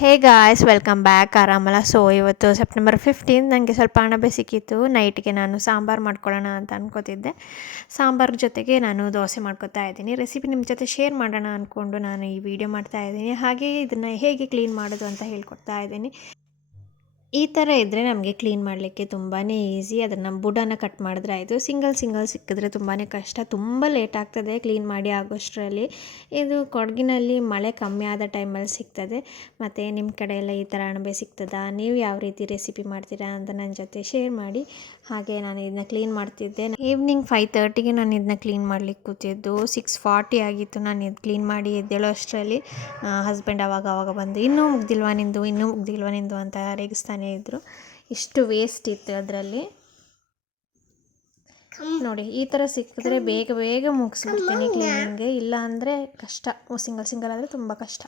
ಹೇ guys welcome back ಆರಾಮಲ್ಲ? So ಇವತ್ತು September fifteen ನನಗೆ ಸ್ವಲ್ಪ ಹಣ ಸಿಕ್ಕಿತ್ತು ನೈಟ್ಗೆ ನಾನು ಸಾಂಬಾರು ಮಾಡ್ಕೊಳ್ಳೋಣ ಅಂತ ಅನ್ಕೋತಿದ್ದೆ. ಸಾಂಬಾರ್ ಜೊತೆಗೆ ನಾನು ದೋಸೆ ಮಾಡ್ಕೊತಾ ಇದ್ದೀನಿ. ರೆಸಿಪಿ ನಿಮ್ಮ ಜೊತೆ ಶೇರ್ ಮಾಡೋಣ ಅಂದ್ಕೊಂಡು ನಾನು ಈ ವಿಡಿಯೋ ಮಾಡ್ತಾ ಇದ್ದೀನಿ. ಹಾಗೆ ಇದನ್ನು ಹೇಗೆ ಕ್ಲೀನ್ ಮಾಡೋದು ಅಂತ ಹೇಳ್ಕೊಡ್ತಾ ಇದ್ದೀನಿ. ಈ ಥರ ಇದ್ದರೆ ನಮಗೆ ಕ್ಲೀನ್ ಮಾಡಲಿಕ್ಕೆ ತುಂಬಾ ಈಸಿ. ಅದನ್ನು ಬುಡನ ಕಟ್ ಮಾಡಿದ್ರೆ ಆಯಿತು. ಸಿಂಗಲ್ ಸಿಂಗಲ್ ಸಿಕ್ಕಿದ್ರೆ ತುಂಬಾ ಕಷ್ಟ. ತುಂಬ ಲೇಟ್ ಆಗ್ತದೆ ಕ್ಲೀನ್ ಮಾಡಿ ಆಗೋಷ್ಟರಲ್ಲಿ. ಇದು ಕೊಡಗಿನಲ್ಲಿ ಮಳೆ ಕಮ್ಮಿ ಆದ ಟೈಮಲ್ಲಿ ಸಿಗ್ತದೆ. ಮತ್ತು ನಿಮ್ಮ ಕಡೆ ಈ ಥರ ಅಣಬೆ ಸಿಗ್ತದಾ? ನೀವು ಯಾವ ರೀತಿ ರೆಸಿಪಿ ಮಾಡ್ತೀರಾ ಅಂತ ನನ್ನ ಜೊತೆ ಶೇರ್ ಮಾಡಿ. ಹಾಗೆ ನಾನು ಇದನ್ನ ಕ್ಲೀನ್ ಮಾಡ್ತಿದ್ದೆ. ಈವ್ನಿಂಗ್ ಫೈವ್ ತರ್ಟಿಗೆ ನಾನು ಇದನ್ನ ಕ್ಲೀನ್ ಮಾಡ್ಲಿಕ್ಕೆ ಕೂತಿದ್ದು. ಸಿಕ್ಸ್ ಫಾರ್ಟಿ ಆಗಿತ್ತು ನಾನು ಇದು ಕ್ಲೀನ್ ಮಾಡಿ ಎದ್ದೇಳೋ ಅಷ್ಟರಲ್ಲಿ ಹಸ್ಬೆಂಡ್ ಅವಾಗ ಅವಾಗ ಬಂದು, ಇನ್ನೂ ಮುಗ್ದಿಲ್ವಾ ನಿಂದು? ಇನ್ನೂ ಮುಗ್ದಿಲ್ವಾ ನಿಂದು? ಅಂತ ರೇಗಿಸ್ತಾನೆ ಇದ್ದರು ಇಷ್ಟು ವೇಸ್ಟ್ ಇತ್ತು ಅದರಲ್ಲಿ. ನೋಡಿ, ಈ ಥರ ಸಿಕ್ಕಿದ್ರೆ ಬೇಗ ಬೇಗ ಮುಗಿಸ್ಬಿಡ್ತೀನಿ ಕ್ಲೀನಿಂಗ್ಗೆ ಇಲ್ಲ ಅಂದರೆ ಕಷ್ಟ. ಸಿಂಗಲ್ ಸಿಂಗಲ್ ಆದರೆ ತುಂಬ ಕಷ್ಟ.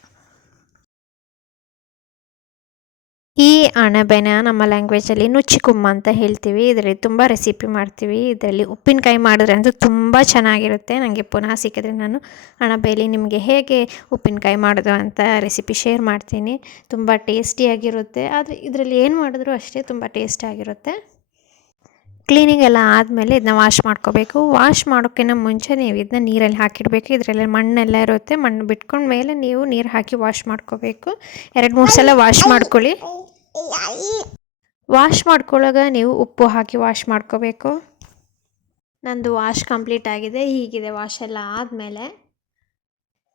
ಅಣಬೆನ ನಮ್ಮ ಲ್ಯಾಂಗ್ವೇಜಲ್ಲಿ ನುಚ್ಚಿಕುಮ್ಮ ಅಂತ ಹೇಳ್ತೀವಿ. ಇದರಲ್ಲಿ ತುಂಬ ರೆಸಿಪಿ ಮಾಡ್ತೀವಿ. ಇದರಲ್ಲಿ ಉಪ್ಪಿನಕಾಯಿ ಮಾಡಿದ್ರೆ ಅಂತೂ ತುಂಬ ಚೆನ್ನಾಗಿರುತ್ತೆ. ನನಗೆ ಪುನಃ ಸಿಕ್ಕಿದ್ರೆ ನಾನು ಅಣಬೆಯಲ್ಲಿ ನಿಮಗೆ ಹೇಗೆ ಉಪ್ಪಿನಕಾಯಿ ಮಾಡೋದು ಅಂತ ರೆಸಿಪಿ ಶೇರ್ ಮಾಡ್ತೀನಿ. ತುಂಬ ಟೇಸ್ಟಿಯಾಗಿರುತ್ತೆ ಆದರೆ ಇದರಲ್ಲಿ ಏನು ಮಾಡಿದ್ರೂ ಅಷ್ಟೇ ತುಂಬ ಟೇಸ್ಟಿಯಾಗಿರುತ್ತೆ ಕ್ಲೀನಿಂಗ್ ಎಲ್ಲ ಆದಮೇಲೆ ಇದನ್ನ ವಾಶ್ ಮಾಡ್ಕೋಬೇಕು. ವಾಶ್ ಮಾಡೋಕ್ಕಿಂತ ಮುಂಚೆ ನೀವು ಇದನ್ನ ನೀರಲ್ಲಿ ಹಾಕಿಡಬೇಕು. ಇದರಲ್ಲಿ ಮಣ್ಣೆಲ್ಲ ಇರುತ್ತೆ. ಮಣ್ಣು ಬಿಟ್ಕೊಂಡ ಮೇಲೆ ನೀವು ನೀರು ಹಾಕಿ ವಾಶ್ ಮಾಡ್ಕೋಬೇಕು. ಎರಡು ಮೂರು ಸಲ ವಾಶ್ ಮಾಡ್ಕೊಳ್ಳಿ. ವಾಶ್ ಮಾಡ್ಕೊಳ್ಳೋಗ ನೀವು ಉಪ್ಪು ಹಾಕಿ ವಾಶ್ ಮಾಡ್ಕೋಬೇಕು. ನಂದು ವಾಶ್ ಕಂಪ್ಲೀಟ್ ಆಗಿದೆ, ಹೀಗಿದೆ ವಾಶ್ ಎಲ್ಲ ಆದಮೇಲೆ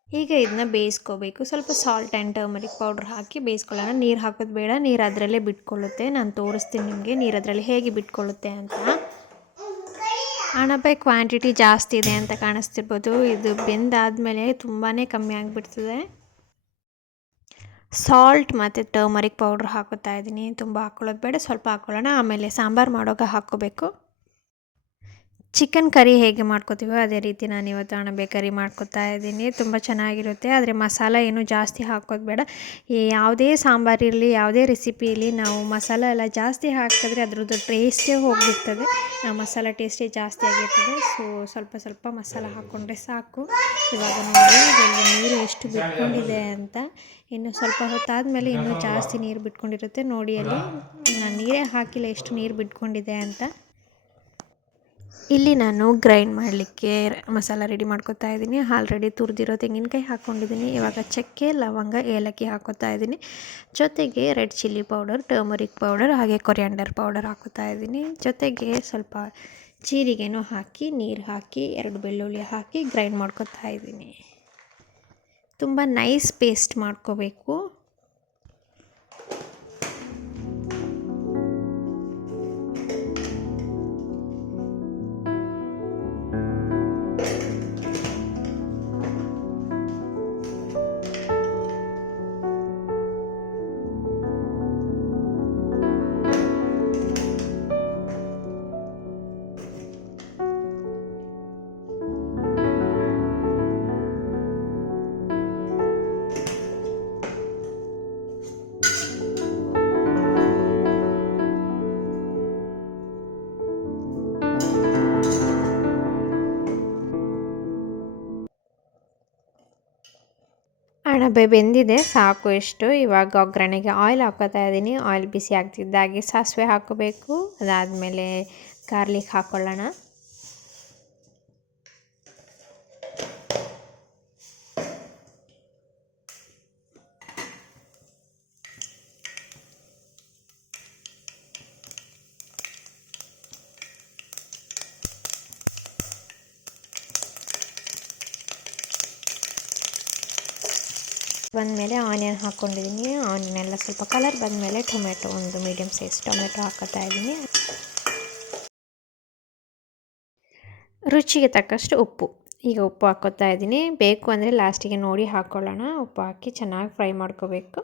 ಈಗ ಇದನ್ನ ಬೇಯಿಸ್ಕೋಬೇಕು. ಸ್ವಲ್ಪ ಸಾಲ್ಟ್ ಆ್ಯಂಡ್ ಟರ್ಮರಿಕ್ ಪೌಡ್ರ್ ಹಾಕಿ ಬೇಯಿಸ್ಕೊಳ್ಳೋಣ. ನೀರು ಹಾಕೋದು ಬೇಡ, ನೀರು ಅದರಲ್ಲೇ ಬಿಟ್ಕೊಳ್ಳುತ್ತೆ. ನಾನು ತೋರಿಸ್ತೀನಿ ನಿಮಗೆ, ನೀರು ಅದರಲ್ಲಿ ಹೇಗೆ ಬಿಟ್ಕೊಳ್ಳುತ್ತೆ ಅಂತ. ಅಣಬೆ ಕ್ವಾಂಟಿಟಿ ಜಾಸ್ತಿ ಇದೆ ಅಂತ ಕಾಣಿಸ್ತಿರ್ಬೋದು. ಇದು ಬೆಂದಾದಮೇಲೆ ತುಂಬಾ ಕಮ್ಮಿ ಆಗಿಬಿಡ್ತದೆ. ಸಾಲ್ಟ್ ಮತ್ತು ಟರ್ಮರಿಕ್ ಪೌಡ್ರ್ ಹಾಕೋತಾ ಇದ್ದೀನಿ. ತುಂಬ ಹಾಕ್ಕೊಳ್ಳೋದು ಬೇಡ, ಸ್ವಲ್ಪ ಹಾಕ್ಕೊಳ್ಳೋಣ ಆಮೇಲೆ ಸಾಂಬಾರು ಮಾಡೋಕೆ ಹಾಕ್ಕೋಬೇಕು. ಚಿಕನ್ ಕರಿ ಹೇಗೆ ಮಾಡ್ಕೋತೀವೋ ಅದೇ ರೀತಿ ನಾನು ಇವತ್ತು ಅಣಬೆ ಕರಿ ಮಾಡ್ಕೊತಾ ಇದ್ದೀನಿ. ತುಂಬ ಚೆನ್ನಾಗಿರುತ್ತೆ. ಆದರೆ ಮಸಾಲ ಏನು ಜಾಸ್ತಿ ಹಾಕೋದು ಬೇಡ. ಯಾವುದೇ ಸಾಂಬಾರು ಇರಲಿ, ಯಾವುದೇ ರೆಸಿಪಿ ಇರಲಿ, ನಾವು ಮಸಾಲ ಎಲ್ಲ ಜಾಸ್ತಿ ಹಾಕಿದ್ರೆ ಅದ್ರದ್ದು ಟೇಸ್ಟೇ ಹೋಗಿಬಿಡ್ತದೆ. ಮಸಾಲ ಟೇಸ್ಟೇ ಜಾಸ್ತಿ ಆಗಿರ್ತದೆ. ಸೊ ಸ್ವಲ್ಪ ಸ್ವಲ್ಪ ಮಸಾಲ ಹಾಕ್ಕೊಂಡ್ರೆ ಸಾಕು. ಇವಾಗ ನೋಡಿ ಇದರಲ್ಲಿ ನೀರು ಎಷ್ಟು ಬಿಟ್ಕೊಂಡಿದೆ ಅಂತ. ಇನ್ನು ಸ್ವಲ್ಪ ಹೊತ್ತಾದಮೇಲೆ ಇನ್ನೂ ಜಾಸ್ತಿ ನೀರು ಬಿಟ್ಕೊಂಡಿರುತ್ತೆ. ನೋಡಿ ಅಲ್ಲಿ. ನಾನು ನೀರೇ ಹಾಕಿಲ್ಲ ಎಷ್ಟು ನೀರು ಬಿಟ್ಕೊಂಡಿದೆ ಅಂತ. ಇಲ್ಲಿ ನಾನು ಗ್ರೈಂಡ್ ಮಾಡಲಿಕ್ಕೆ ಮಸಾಲ ರೆಡಿ ಮಾಡ್ಕೊತಾ ಇದ್ದೀನಿ. ಆಲ್ರೆಡಿ ತುರಿದಿರೋ ತೆಂಗಿನಕಾಯಿ ಹಾಕ್ಕೊಂಡಿದ್ದೀನಿ ಇವಾಗ ಚಕ್ಕೆ, ಲವಂಗ, ಏಲಕ್ಕಿ ಹಾಕೋತಾ ಇದ್ದೀನಿ. ಜೊತೆಗೆ red chilli powder turmeric powder ಹಾಗೆ ಕೊರಿಯಾಂಡರ್ ಪೌಡರ್ ಹಾಕೋತಾ ಇದ್ದೀನಿ. ಜೊತೆಗೆ ಸ್ವಲ್ಪ ಜೀರಿಗೆನೂ ಹಾಕಿ, ನೀರು ಹಾಕಿ, ಎರಡು ಬೆಳ್ಳುಳ್ಳಿ ಹಾಕಿ ಗ್ರೈಂಡ್ ಮಾಡ್ಕೊತಾ ಇದ್ದೀನಿ. ತುಂಬ ನೈಸ್ ಪೇಸ್ಟ್ ಮಾಡ್ಕೋಬೇಕು. ಬೆಂದಿದೆ. ಸಾಕು ಎಷ್ಟು ಇವಾಗ ಒಗ್ಗರಣೆಗೆ ಆಯಿಲ್ ಹಾಕೋತಾ ಇದ್ದೀನಿ. ಆಯಿಲ್ ಬಿಸಿ ಆಗ್ತಿದ್ದಾಗೆ ಸಾಸಿವೆ ಹಾಕಬೇಕು. ಅದಾದಮೇಲೆ ಗಾರ್ಲಿಕ್ ಹಾಕ್ಕೊಳ್ಳೋಣ ಬಂದಮೇಲೆ ಆನಿಯನ್ ಹಾಕ್ಕೊಂಡಿದ್ದೀನಿ. ಆನಿಯನ್ ಎಲ್ಲ ಸ್ವಲ್ಪ ಕಲರ್ ಬಂದಮೇಲೆ ಟೊಮೆಟೊ, ಒಂದು ಮೀಡಿಯಮ್ ಸೈಜ್ ಟೊಮೆಟೊ ಹಾಕೋತಾ ಇದ್ದೀನಿ. ರುಚಿಗೆ ತಕ್ಕಷ್ಟು ಉಪ್ಪು. ಈಗ ಉಪ್ಪು ಹಾಕೋತಾ ಇದ್ದೀನಿ. ಬೇಕು ಅಂದರೆ ಲಾಸ್ಟಿಗೆ ನೋಡಿ ಹಾಕ್ಕೊಳ್ಳೋಣ ಉಪ್ಪು ಹಾಕಿ ಚೆನ್ನಾಗಿ ಫ್ರೈ ಮಾಡ್ಕೋಬೇಕು.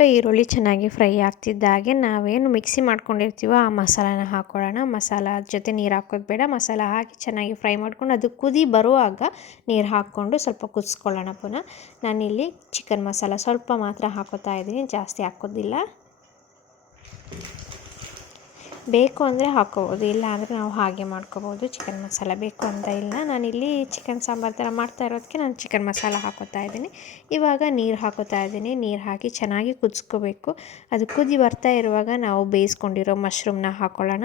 ಟೊಮೆಟೊ ಈರುಳ್ಳಿ ಚೆನ್ನಾಗಿ ಫ್ರೈ ಆಗ್ತಿದ್ದ ಹಾಗೆ ನಾವೇನು ಮಿಕ್ಸಿ ಮಾಡ್ಕೊಂಡಿರ್ತೀವೋ ಆ ಮಸಾಲಾನ ಹಾಕ್ಕೊಳ್ಳೋಣ ಮಸಾಲ ಜೊತೆ ನೀರು ಹಾಕೋದು ಬೇಡ. ಮಸಾಲ ಹಾಕಿ ಚೆನ್ನಾಗಿ ಫ್ರೈ ಮಾಡ್ಕೊಂಡು ಅದು ಕುದಿ ಬರುವಾಗ ನೀರು ಹಾಕ್ಕೊಂಡು ಸ್ವಲ್ಪ ಕುದಿಸ್ಕೊಳ್ಳೋಣ ಪುನಃ. ನಾನಿಲ್ಲಿ ಚಿಕನ್ ಮಸಾಲ ಸ್ವಲ್ಪ ಮಾತ್ರ ಹಾಕೋತಾ ಇದ್ದೀನಿ. ಜಾಸ್ತಿ ಹಾಕೋದಿಲ್ಲ. ಬೇಕು ಅಂದರೆ ಹಾಕ್ಕೋಬೋದು, ಇಲ್ಲ ಅಂದರೆ ನಾವು ಹಾಗೆ ಮಾಡ್ಕೋಬೋದು ಚಿಕನ್ ಮಸಾಲ ಬೇಕು ಅಂತ ಇಲ್ಲ. ನಾನಿಲ್ಲಿ ಚಿಕನ್ ಸಾಂಬಾರು ಥರ ಮಾಡ್ತಾ ಇರೋದಕ್ಕೆ ನಾನು ಚಿಕನ್ ಮಸಾಲ ಹಾಕೋತಾ ಇದ್ದೀನಿ. ಇವಾಗ ನೀರು ಹಾಕೋತಾ ಇದ್ದೀನಿ. ನೀರು ಹಾಕಿ ಚೆನ್ನಾಗಿ ಕುದಿಸ್ಕೋಬೇಕು. ಅದು ಕುದಿ ಬರ್ತಾ ಇರುವಾಗ ನಾವು ಬೇಯಿಸ್ಕೊಂಡಿರೋ ಮಶ್ರೂಮ್ನ ಹಾಕ್ಕೊಳ್ಳೋಣ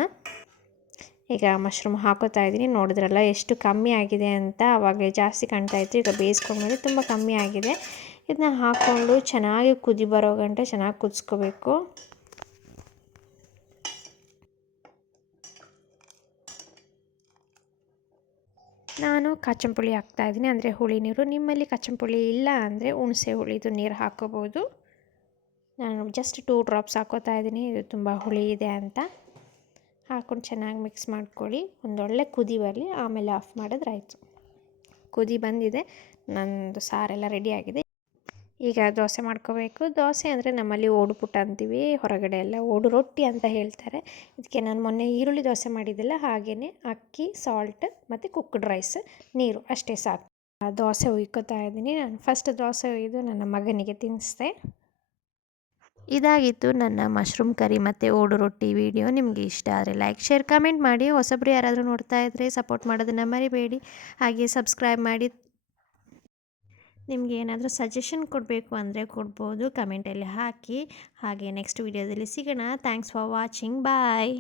ಈಗ ಮಶ್ರೂಮ್ ಹಾಕೋತಾ ಇದ್ದೀನಿ. ನೋಡಿದ್ರಲ್ಲ ಎಷ್ಟು ಕಮ್ಮಿ ಆಗಿದೆ ಅಂತ ಆವಾಗಲೇ ಜಾಸ್ತಿ ಕಾಣ್ತಾ ಇತ್ತು. ಈಗ ಬೇಯಿಸ್ಕೊಂಡ್ಮೇಲೆ ತುಂಬ ಕಮ್ಮಿ ಆಗಿದೆ. ಇದನ್ನ ಹಾಕ್ಕೊಂಡು ಚೆನ್ನಾಗಿ ಕುದಿ ಬರೋ ಗಂಟೆ ಚೆನ್ನಾಗಿ ಕುದಿಸ್ಕೋಬೇಕು. ನಾನು ಕಾಚಂಪುಳಿ ಹಾಕ್ತಾಯಿದ್ದೀನಿ ಅಂದರೆ ಹುಳಿ ನೀರು. ನಿಮ್ಮಲ್ಲಿ ಕಾಚಂಪುಳಿ ಇಲ್ಲ ಅಂದರೆ ಹುಣಸೆ ಹುಳಿದು ನೀರು ಹಾಕೋಬೋದು. ನಾನು ಜಸ್ಟ್ ಟೂ ಡ್ರಾಪ್ಸ್ ಹಾಕೋತಾ ಇದ್ದೀನಿ. ಇದು ತುಂಬ ಹುಳಿ ಇದೆ ಅಂತ. ಹಾಕೊಂಡು ಚೆನ್ನಾಗಿ ಮಿಕ್ಸ್ ಮಾಡ್ಕೊಳ್ಳಿ. ಒಂದೊಳ್ಳೆ ಕುದಿ ಬರಲಿ. ಆಮೇಲೆ ಆಫ್ ಮಾಡಿದ್ರೆ ಆಯಿತು. ಕುದಿ ಬಂದಿದೆ. ನನ್ನದು ಸಾರೆಲ್ಲ ರೆಡಿ ಆಗಿದೆ. ಈಗ ದೋಸೆ ಮಾಡ್ಕೋಬೇಕು. ದೋಸೆ ಅಂದರೆ ನಮ್ಮಲ್ಲಿ ಓಡು ಪುಟ್ಟ ಅಂತೀವಿ, ಹೊರಗಡೆ ಎಲ್ಲ ಓಡು ರೊಟ್ಟಿ ಅಂತ ಹೇಳ್ತಾರೆ. ಇದಕ್ಕೆ ನಾನು ಮೊನ್ನೆ ಈರುಳ್ಳಿ ದೋಸೆ ಮಾಡಿದ್ದೆಲ್ಲ ಹಾಗೆಯೇ ಅಕ್ಕಿ ಸಾಲ್ಟ್ ಮತ್ತು ಕುಕ್ಡ್ ರೈಸ್ ನೀರು, ಅಷ್ಟೇ ಸಾಕು. ದೋಸೆ ಉಯ್ಕೋತಾ ಇದ್ದೀನಿ. ನಾನು ಫಸ್ಟ್ ದೋಸೆ ಒಯ್ದು ನನ್ನ ಮಗನಿಗೆ ತಿನ್ನಿಸ್ದೆ ಇದಾಗಿತ್ತು ನನ್ನ ಮಶ್ರೂಮ್ ಕರಿ ಮತ್ತು ಓಡು ರೊಟ್ಟಿ ವಿಡಿಯೋ ನಿಮಗೆ ಇಷ್ಟ ಆದರೆ ಲೈಕ್ ಶೇರ್ ಕಮೆಂಟ್ ಮಾಡಿ. ಹೊಸಬ್ರು ಯಾರಾದರೂ ನೋಡ್ತಾ ಇದ್ದರೆ ಸಪೋರ್ಟ್ ಮಾಡೋದನ್ನು ಮರಿಬೇಡಿ. ಹಾಗೆ ಸಬ್ಸ್ಕ್ರೈಬ್ ಮಾಡಿ. ನಿಮಗೆ ಏನಾದರೂ ಸಜೆಷನ್ ಕೊಡಬೇಕು ಅಂದರೆ ಕೊಡ್ಬೋದು ಕಮೆಂಟಲ್ಲಿ ಹಾಕಿ. ಹಾಗೆ ನೆಕ್ಸ್ಟ್ ವೀಡಿಯೋದಲ್ಲಿ ಸಿಗೋಣ. Thanks for watching bye